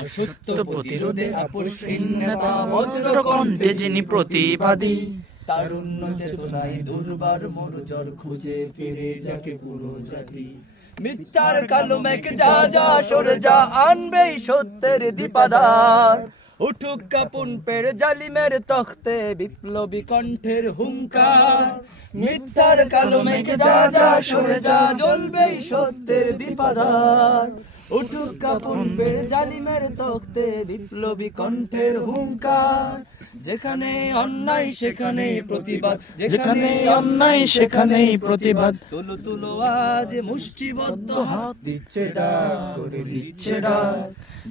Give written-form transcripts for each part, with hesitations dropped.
অসত্য প্রতিরোধে আপোষহীন নেতা, ভদ্র কণ্ঠে যিনি প্রতিবাদী, তারুণ্য চেতনায় দুর্বার মরুজর খুঁজে ফিরে যাকে পুরো জাতি। মিথ্যার কালো মেঘ যা যা সরে যা, আনবেই সত্যের দীপাধার। উঠুক কাপুন পের জালিমের তখ্তে, বিপ্লবী কণ্ঠের হুঙ্কার। মিথ্যার কালো মেঘ যা যা সরে যা, জ্বলবেই সত্যের দীপাধার। উঠুক কাপুন পের জালিমের তখ্তে, বিপ্লবী কণ্ঠের হুঙ্কার। যেখানে অন্যায় সেখানেই প্রতিবাদ, যেখানে অন্যায় সেখানেই প্রতিবাদ। তুলো তুলো আজ মুষ্টিবদ্ধ হাত, দিচ্ছে ডাক করে দিচ্ছে ডাক,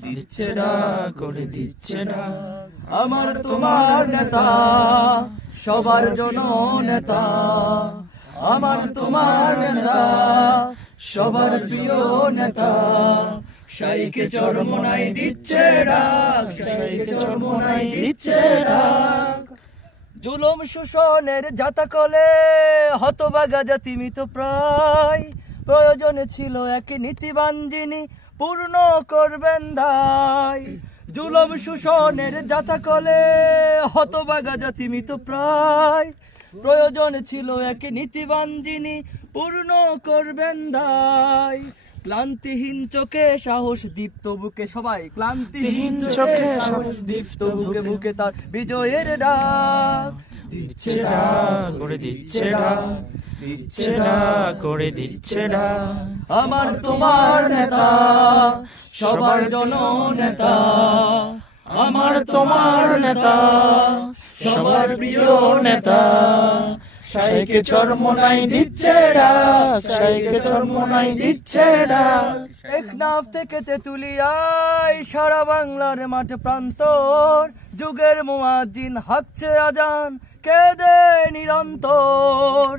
দিচ্ছে ডাক করে দিচ্ছে ডাক। আমার তোমার নেতা, সবার জননেতা। আমার তোমার নেতা, সবার প্রিয় নেতা। শাইকে চরমোনাই দিচ্ছে ডাক, শাইকে চরমোনাই দিচ্ছে ডাক। জুলুম শোষণের জাতাকলে হতভাগা জাতি মৃত প্রায়। প্রয়োজনে ছিল এক নীতিবান যিনি পূর্ণ করবেন দায়। জুলুম শোষণের জাতাকলে হতভাগা জাতি মৃত প্রায়। প্রয়োজন ছিল এক নীতিবান যিনি পূর্ণ করবেন দায়। ক্লান্তিহীন চোখে সাহস দীপ্ত বুকে সবাই, ক্লান্তিহীন চোখে সাহস দীপ্ত বুকে বুকে তার বিজয়ের ডাক। দিচ্ছে ডাক করে দিচ্ছে ডাক, দিচ্ছে ডাক করে দিচ্ছে ডাক। আমার তোমার নেতা, সবার জননেতা। আমার তোমার নেতা, সবার প্রিয় নেতা। শাইকে চরমোনাই দিচ্ছে ডাক, শাইকে চরমোনাই দিচ্ছে ডাক। টেকনাফ থেকে তেতুলিয়ায় সারা বাংলার মাঠ প্রান্তর, যুগের মুয়াজ্জিন হাঁকছে আজান, কেঁদে নিরন্তর।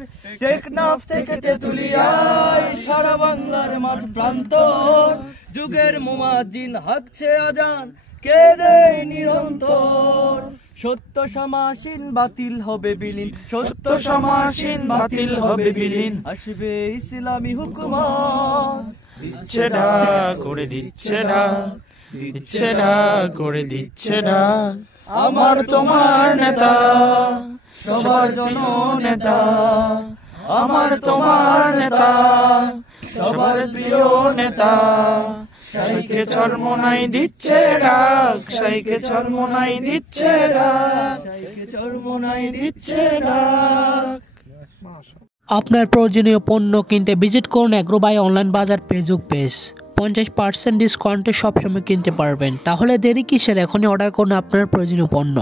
টেকনাফ থেকে তেতুলিয়ায় সারা বাংলার মাঠ প্রান্তর, যুগের মুয়াজ্জিন হাঁকছে আজান, কেঁদে নিরন্তর। সত্য সমাসীন বাতিল হবে বিলীন, সত্য সমাসীন বাতিল হবে বিলীন। আসবে ইসলামী হুকুমত, দিচ্ছে ডাক করে দিচ্ছে ডাক, দিচ্ছে ডাক করে দিচ্ছে ডাক। আমার তোমার নেতা, সবার জননেতা। আমার তোমার নেতা, সবার প্রিয় নেতা। শাইকে চরমোনাই দিচ্ছে ডাক, শাইকে চরমোনাই দিচ্ছে ডাক, শাইকে চরমোনাই দিচ্ছে ডাক। আপনার প্রয়োজনীয় পণ্য কিনতে ভিজিট করুন এগ্রোবাই অনলাইন বাজার ফেসবুক পেজ। 50% ডিসকাউন্টে সবসময় কিনতে পারবেন। তাহলে দেরি কিসের, এখনই অর্ডার করুন আপনার প্রয়োজনীয় পণ্য।